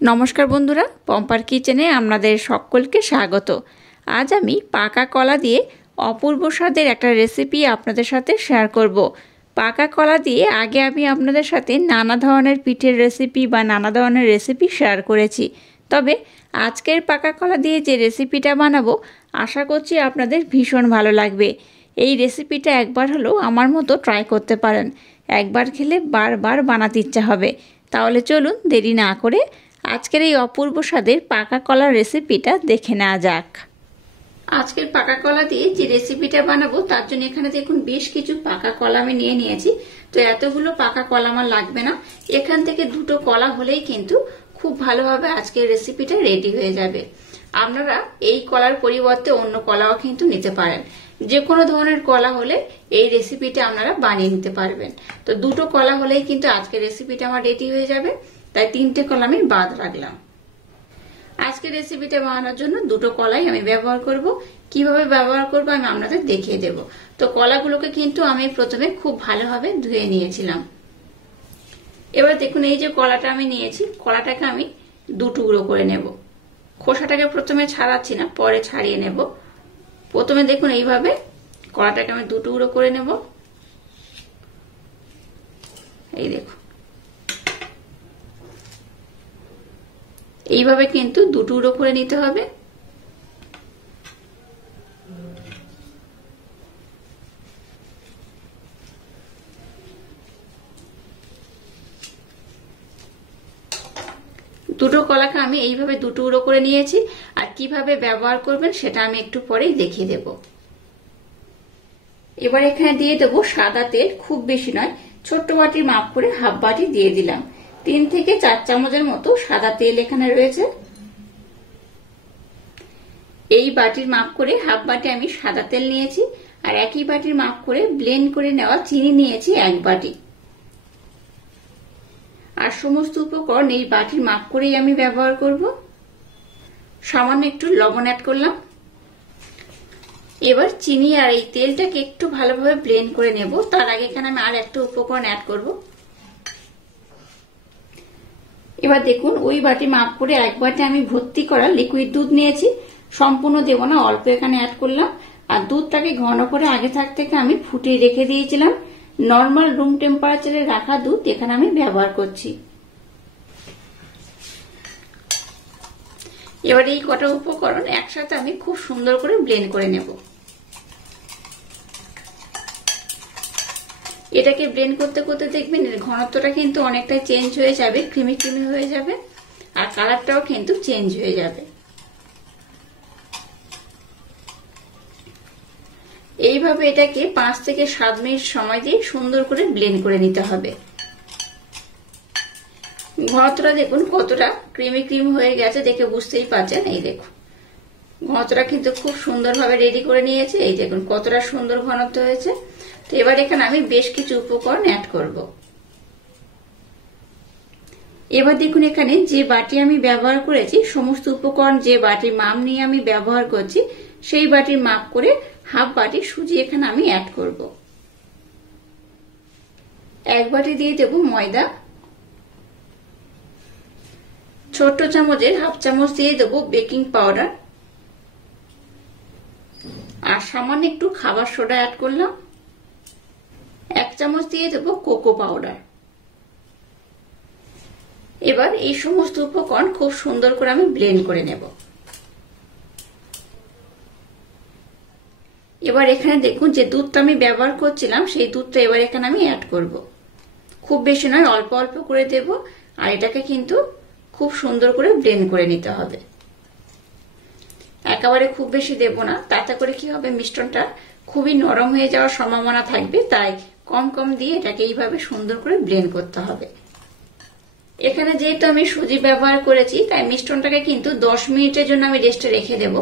নমস্কার বন্ধুরা, পম্পার কিচেনে আপনাদের সকলকে স্বাগত। আজ আমি পাকা কলা দিয়ে অপূর্ব স্বাদের একটা রেসিপি আপনাদের সাথে শেয়ার করব। পাকা কলা দিয়ে আগে আমি আপনাদের সাথে নানা ধরনের পিঠের রেসিপি বা নানা ধরনের রেসিপি শেয়ার করেছি, তবে আজকের পাকা কলা দিয়ে যে রেসিপিটা বানাবো আশা করছি আপনাদের ভীষণ ভালো লাগবে। এই রেসিপিটা একবার হলেও আমার মতো ট্রাই করতে পারেন, একবার খেলে বারবার বানাতে ইচ্ছা হবে। তাহলে চলুন দেরি না করে আজকের এই অপূর্ব স্বাদের পাকা কলার রেসিপিটা দেখে নেওয়া যাক। আজকের পাকা কলা দিয়ে যে রেসিপিটা বানাবো তার জন্য এখানে দেখুন বেশ কিছু পাকা কলা আমি নিয়ে নিয়েছি। তো এতগুলো পাকা কলা আমার লাগবে না, এখান থেকে দুটো কলা হলেই কিন্তু খুব ভালোভাবে আজকের রেসিপিটা রেডি হয়ে যাবে। আপনারা এই কলার পরিবর্তে অন্য কলাও কিন্তু নিতে পারেন, যে কোনো ধরনের কলা হলে এই রেসিপিটা আপনারা বানিয়ে নিতে পারবেন। তো দুটো কলা হলেই কিন্তু আজকের রেসিপিটা আমার রেডি হয়ে যাবে, তাই তিনটে কলা আমি বাদ রাখলাম। আজকের রেসিপিটা বানানোর জন্য দুটো কলাই আমি ব্যবহার করব। কিভাবে ব্যবহার করব আমি আপনাদের দেখিয়ে দেব। তো কলাগুলোকে কিন্তু আমি প্রথমে খুব ভালোভাবে ধুয়ে নিয়েছিলাম। এবার দেখুন এই যে কলাটা আমি নিয়েছি, কলাটাকে আমি দু টুকরো করে নেব। খোসাটাকে প্রথমে ছাড়াচ্ছি না, পরে ছাড়িয়ে নেব। প্রথমে দেখুন এইভাবে কলাটাকে আমি দু টুকরো করে নেব। এই দেখুন এইভাবে কিন্তু দু টুকরো করে নিতে হবে। দুটো কলাকে আমি এইভাবে দু টুকরো করে নিয়েছি, আর কিভাবে ব্যবহার করবেন সেটা আমি একটু পরেই দেখিয়ে দেব। এবার এখানে দিয়ে দেবো সাদা তেল, খুব বেশি নয়, ছোট্ট বাটির মাপ করে হাফ বাটি দিয়ে দিলাম। 3 থেকে 4 চামচের মতো সাদা তেল এখানে রয়েছে। এই বাটির মাপ করে হাফ বাটি আমি সাদা তেল নিয়েছি, আর একই বাটির মাপ করে ব্লেন্ড করে নেওয়া চিনি নিয়েছি 1 বাটি। আর সমস্ত উপকরণ এই বাটির মাপ করেই আমি ব্যবহার করব। সামান্য একটু লবণ অ্যাড করলাম। এবার চিনি আর এই তেলটাকে একটু ভালোভাবে ব্লেন্ড করে নেব। তার আগে এখানে আমি আর একটা উপকরণ অ্যাড করব। এবার দেখুন ওই বাটি মাপ করে 1 বাটি আমি ভর্তি করা লিকুইড দুধ নিয়েছি। সম্পূর্ণ দেব না, অল্প এখানে অ্যাড করলাম। আর দুধটাকে ঘন করে আগে থেকে আমি ফুটিয়ে রেখে দিয়েছিলাম। নর্মাল রুম টেম্পারেচারে রাখা দুধ এখানে আমি ব্যবহার করছি। এবার এই কটা উপকরণ একসাথে আমি খুব সুন্দর করে ব্লেন্ড করে নেব। এটাকে ব্লেন্ড করতে করতে দেখবেন এর ঘনত্বটা কিন্তু অনেকটাই চেঞ্জ হয়ে যাবে, ক্রিমি ক্রিমি হয়ে যাবে, আর কালারটাও কিন্তু চেঞ্জ হয়ে যাবে। এইভাবে এটাকে 5 থেকে 7 মিনিট সময় দিয়ে সুন্দর করে ব্লেন্ড করে নিতে হবে। ঘনত্বটা দেখুন কতটা ক্রিমি ক্রিমি হয়ে গেছে, দেখে বুঝতেই পারছেন। এই দেখুন ঘনত্বটা কিন্তু খুব সুন্দরভাবে রেডি করে নিয়েছে। এই দেখুন কতটা সুন্দর ঘনত্ব হয়েছে। তো এবার এখানে আমি বেশ কিছু উপকরণ অ্যাড করব। এবার দেখুন এখানে যে বাটি আমি ব্যবহার করেছি, সমস্ত উপকরণ যে বাটির মাপ নিয়ে আমি ব্যবহার করছি সেই বাটির মাপ করে হাফ বাটি সুজি এখানে আমি অ্যাড করব। 1 বাটি দিয়ে দেব ময়দা। ছোট্ট চামচের হাফ চামচ দিয়ে দেব বেকিং পাউডার, আর সামান্য একটু খাবার সোডা অ্যাড করলাম। 1 চামচ দিয়ে দেব কোকো পাউডার। এবার এই সমস্ত উপকরণ খুব সুন্দর করে আমি ব্লেন্ড করে নেব। এবার এখানে দেখুন যে দুধটা আমি ব্যবহার করছিলাম সেই দুধটা এবার এখানে আমি অ্যাড করব। খুব বেশি নয়, অল্প অল্প করে দেব, আর এটাকে কিন্তু খুব সুন্দর করে ব্লেন্ড করে নিতে হবে। একেবারে খুব বেশি দেব না, তাতে করে কি হবে মিশ্রণটা খুবই নরম হয়ে যাওয়ার সম্ভাবনা থাকবে, তাই কম কম দিয়ে এটাকে এইভাবে সুন্দর করে ব্লেন্ড করতে হবে। এখানে যেহেতু আমি সুজি ব্যবহার করেছি তাই মিশ্রণটাকে কিন্তু 10 মিনিটের জন্য আমি রেস্টে রেখে দেব।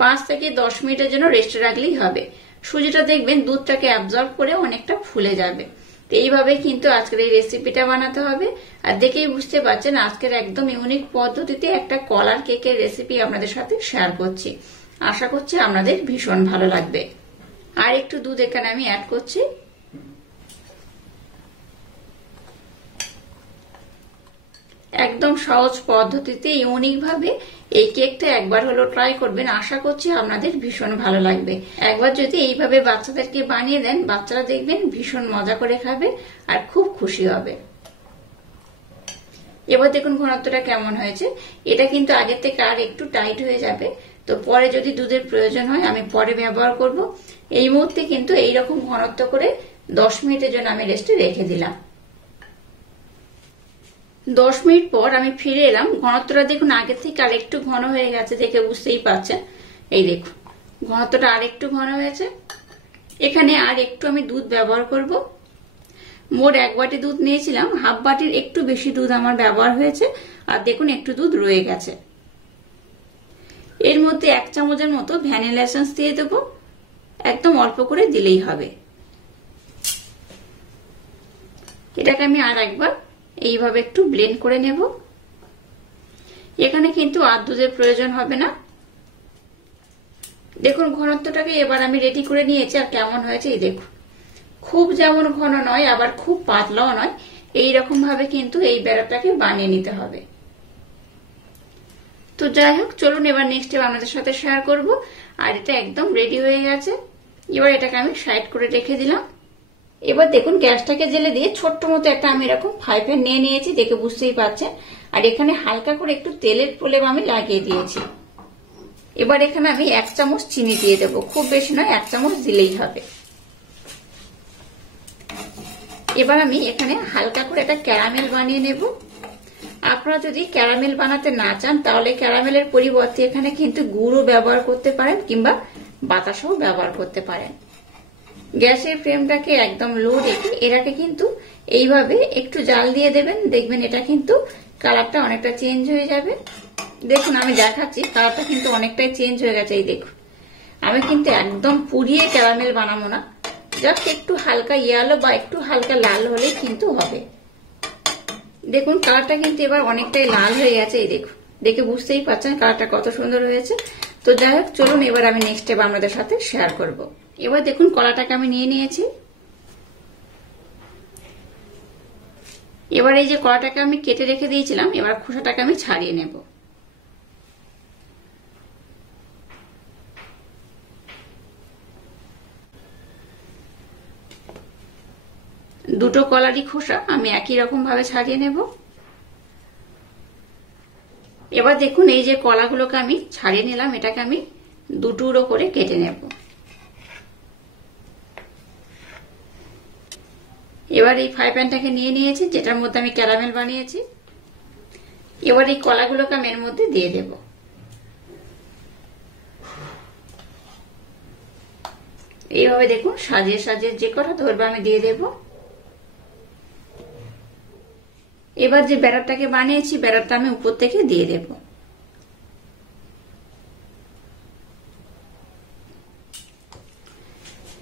5 থেকে 10 মিনিটের জন্য রেস্টে রাখলেই হবে। সুজিটা দেখবেন দুধটাকে অ্যাবজর্ব করে অনেকটা ফুলে যাবে। তো এইভাবে কিন্তু আজকের এই রেসিপিটা বানাতে হবে। আর দেখেই বুঝতে পারছেন আজকের একদম ইউনিক পদ্ধতিতে একটা কলার কেকের রেসিপি আপনাদের সাথে শেয়ার করছি। আশা করছি আপনাদের ভীষণ ভালো লাগবে। আর একটু দুধ এখানে আমি অ্যাড করছি। একদম সহজ পদ্ধতিতে ইউনিক ভাবে এই কেকটা একবার হলো ট্রাই করবেন, আশা করছি আপনাদের ভীষণ ভালো লাগবে। একবার যদি এইভাবে বাচ্চাদেরকে বানিয়ে দেন, বাচ্চারা দেখবেন ভীষণ মজা করে খাবে আর খুব খুশি হবে। এবার দেখুন ঘনত্বটা কেমন হয়েছে। এটা কিন্তু আগের থেকে আর একটু টাইট হয়ে যাবে, তো পরে যদি দুধের প্রয়োজন হয় আমি পরে ব্যবহার করব। এই মুহূর্তে কিন্তু এইরকম ঘনত্ব করে 10 মিনিটের জন্য আমি রেস্টে রেখে দিলাম। 10 মিনিট পর আমি ফিরে এলাম। ঘনত্বটা দেখুন আগের থেকে আর একটু ঘন হয়ে গেছে, দেখে বুঝতেই পারছেন। এই দেখুন ঘনত্বটা আর একটু ঘন হয়েছে। এখানে আর একটু আমি দুধ ব্যবহার করব। মোট 1 বাটি দুধ নিয়েছিলাম, হাফ বাটির একটু বেশি দুধ আমার ব্যবহার হয়েছে, আর দেখুন একটু দুধ রয়ে গেছে। এর মধ্যে 1 চামচের মতো ভ্যানিলা এসেন্স দিয়ে দেবো, একদম অল্প করে দিলেই হবে। এটাকে আমি আর একবার এইভাবে একটু ব্লেন্ড করে নেব। এখানে কিন্তু আর দুধের প্রয়োজন হবে না। দেখুন ঘনত্বটাকে এবার আমি রেডি করে নিয়েছি, আর কেমন হয়েছে এই দেখুন। খুব যেমন ঘন নয় আবার খুব পাতলাও নয়, এইরকম ভাবে কিন্তু এই ব্যাটারটাকে বানিয়ে নিতে হবে। তো যাই হোক, চলুন এবার নেক্সট স্টেপ আপনাদের সাথে শেয়ার করব। আর এটা একদম রেডি হয়ে গেছে। এবার এটাকে আমি সাইড করে রেখে দিলাম। এবার দেখুন গ্যাসটাকে জেলে দিয়ে ছোট্ট মতো একটা আমি এরকম ফ্রাই প্যান নিয়ে নিয়েছি, দেখে বুঝতেই পারছেন। আর এখানে হালকা করে একটু তেলের প্রলেপ আমি লাগিয়ে দিয়েছি। এবার এখানে আমি 1 চামচ চিনি দিয়ে দেবো, খুব বেশি নয়, 1 চামচ দিলেই হবে। এবার আমি এখানে হালকা করে একটা ক্যারামেল বানিয়ে নেব। আপনারা যদি ক্যারামেল বানাতে না চান তাহলে ক্যারামেলের পরিবর্তে এখানে কিন্তু গুড়ও ব্যবহার করতে পারেন, কিংবা বাতাসাও ব্যবহার করতে পারেন। গ্যাসের ফ্লেমটাকে একদম লো রেখে এটাকে কিন্তু এইভাবে একটু জাল দিয়ে দেবেন, দেখবেন এটা কিন্তু কালারটা অনেকটা চেঞ্জ হয়ে যাবে। দেখুন আমি দেখাচ্ছি, কালারটা কিন্তু অনেকটাই চেঞ্জ হয়ে গেছে। এই দেখুন আমি কিন্তু একদম পুড়িয়ে ক্যারামেল বানাবো না, জাস্ট একটু হালকা ইয়েলো বা একটু হালকা লাল হলেই কিন্তু হবে। দেখুন কালারটা কিন্তু এবার অনেকটাই লাল হয়ে গেছে। এই দেখুন, দেখে বুঝতেই পারছেন কালারটা কত সুন্দর হয়েছে। তো যাই হোক, চলুন এবার আমি নেক্সট স্টেপ আপনাদের সাথে শেয়ার করব। এবার দেখুন কলাটাকে আমি নিয়ে নিয়েছি। এবার এই যে কলাটাকে আমি কেটে রেখে দিয়েছিলাম, এবার খোসাটাকে আমি ছাড়িয়ে নেব। দুটো কলারই খোসা আমি একই রকম ভাবে ছাড়িয়ে নেব। এবার দেখুন এই যে কলাগুলোকে আমি ছাড়িয়ে নিলাম, এটাকে আমি 2 টুকরো করে কেটে নেব। এবার এই ফ্রাই প্যানটাকে নিয়ে নিয়েছি, যেটার মধ্যে আমি ক্যারামেল বানিয়েছি। এবার এই কলাগুলোকে আমি এর মধ্যে দিয়ে দেব। এইভাবে দেখুন সাজিয়ে সাজিয়ে যে কটা ধরবে আমি দিয়ে দেব। এবার যে ব্যাটারটাকে বানিয়েছি, ব্যাটারটা আমি উপর থেকে দিয়ে দেব।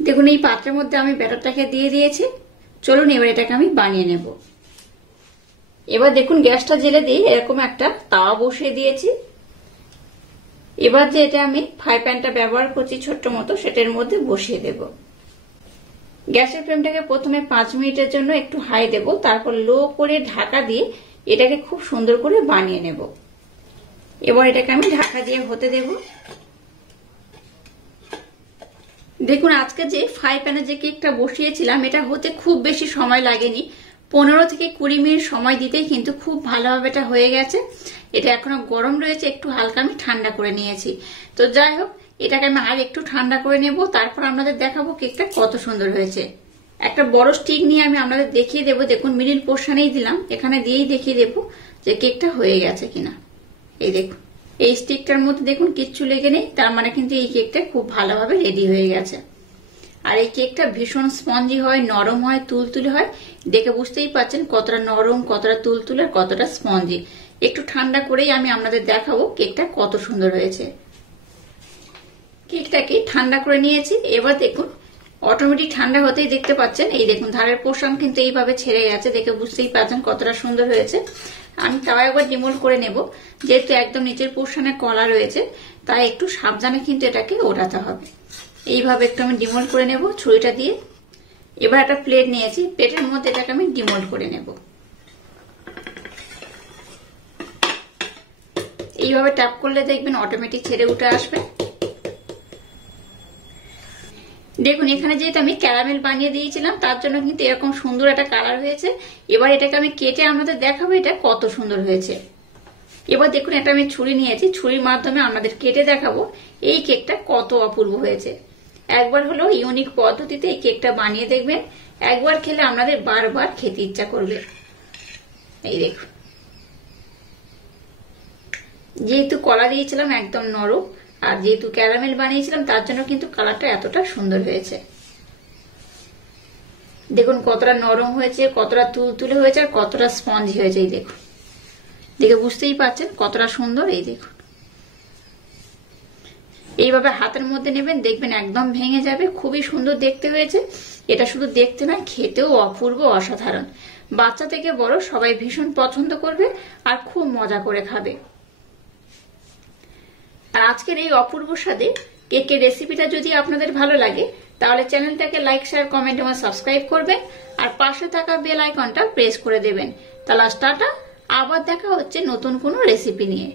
দেখুন এই পাত্রের মধ্যে আমি ব্যাটারটাকে দিয়ে দিয়েছি। চলুন এবার এটাকে আমি বানিয়ে নেব। এবার দেখুন গ্যাসটা জেলে দিয়ে এরকম একটা তাওয়া বসিয়ে দিয়েছি। এবার যে এটা আমি ফ্রাই প্যানটা ব্যবহার করছি ছোট্ট মতো, সেটার মধ্যে বসিয়ে দেব। গ্যাসের ফ্লেমটাকে প্রথমে 5 মিনিটের জন্য একটু হাই দেব, তারপর লো করে ঢাকা দিয়ে এটাকে খুব সুন্দর করে বানিয়ে নেব। এবার এটাকে আমি ঢাকা দিয়ে হতে দেব। দেখুন আজকে যে ফ্রাই প্যানে যে কেকটা বসিয়েছিলাম, এটা হতে খুব বেশি সময় লাগেনি, 15 থেকে 20 মিনিট সময় দিতেই কিন্তু খুব ভালোভাবে এটা হয়ে গেছে। এটা এখনো গরম রয়েছে, একটু হালকা আমি ঠান্ডা করে নিয়েছি। তো যাই হোক, এটাকে আমি আর একটু ঠান্ডা করে নেব, তারপর আপনাদের দেখাবো কেকটা কত সুন্দর হয়েছে। একটা বড় স্টিক নিয়ে আমি আপনাদের দেখিয়ে দেবো। দেখুন মিডিল পোর্শনেই দিলাম, এখানে দিয়েই দেখিয়ে দেবো যে কেকটা হয়ে গেছে কিনা। এই দেখুন এই স্টিকটার মধ্যে দেখুন কিচ্ছু লেগে নেই, তার মানে কিন্তু এই কেকটা খুব ভালোভাবে রেডি হয়ে গেছে। আর এই কেকটা ভীষণ স্পঞ্জি হয়, নরম হয়, তুলতুলে হয়। দেখে বুঝতেই পারছেন কতটা নরম, কতটা তুলতুলে, কতটা স্পঞ্জি। একটু ঠান্ডা করেই আমি আপনাদের দেখাবো কেকটা কত সুন্দর হয়েছে। কেকটাকে ঠান্ডা করে নিয়েছি। এবার দেখুন অটোমেটিক ঠান্ডা হতেই দেখতে পাচ্ছেন এই দেখুন ধারের পোর্শন কিন্তু এইভাবে ছেড়ে গেছে, দেখে বুঝতেই পারছেন কতটা সুন্দর হয়েছে। আমি তাও একবার ডিমোল্ড করে নেব, যেহেতু একদম নিচের পোর্শনে কলা রয়েছে, তাই একটু সাবধানে কিন্তু এটাকে ওঠাতে হবে। এইভাবে একটু আমি ডিমোল্ড করে নেব ছুরিটা দিয়ে। এবার একটা প্লেট নিয়েছি, প্লেটের মধ্যে এটাকে আমি ডিমোল্ড করে নেব। এইভাবে ট্যাপ করলে দেখবেন অটোমেটিক ছেড়ে উঠে আসবে। দেখুন এখানে যেহেতু আমি ক্যারামেল বানিয়ে দিয়েছিলাম তার জন্য কিন্তু এরকম সুন্দর একটা কালার হয়েছে। এবার এটাকে আমি কেটে আপনাদের দেখাবো এটা কত সুন্দর হয়েছে। এবার দেখুন এটা আমি ছুরি নিয়েছি, ছুরির মাধ্যমে আপনাদের কেটে দেখাবো এই কেকটা কত অপূর্ব হয়েছে। একবার হলো ইউনিক পদ্ধতিতে এই কেকটা বানিয়ে দেখবেন, একবার খেলে আপনাদের বারবার খেতে ইচ্ছা করবে। এই দেখুন, যেহেতু কলা দিয়েছিলাম একদম নরম, আর যেহেতু ক্যারামেল বানিয়েছিলাম তার জন্য কিন্তু কালারটা এতটা সুন্দর হয়েছে। দেখুন কতটা নরম হয়েছে, কতটা তুলতুলে হয়েছে, আর কতটা স্পঞ্জি হয়েছে। এই দেখুন, দেখে বুঝতেই পারছেন কতটা সুন্দর। এই দেখুন, এইভাবে হাতের মধ্যে নেবেন, দেখবেন একদম ভেঙে যাবে। খুবই সুন্দর দেখতে হয়েছে। এটা শুধু দেখতে নয়, খেতেও অপূর্ব, অসাধারণ। বাচ্চা থেকে বড় সবাই ভীষণ পছন্দ করবে আর খুব মজা করে খাবে। আর আজকের এই অপূর্ব স্বাদে কেকের রেসিপিটা যদি আপনাদের ভালো লাগে তাহলে চ্যানেলটাকে লাইক, শেয়ার, কমেন্ট এবং সাবস্ক্রাইব করবেন, আর পাশে থাকা বেল আইকনটা প্রেস করে দেবেন। তাহলে টাটা, আবার দেখা হচ্ছে নতুন কোনো রেসিপি নিয়ে।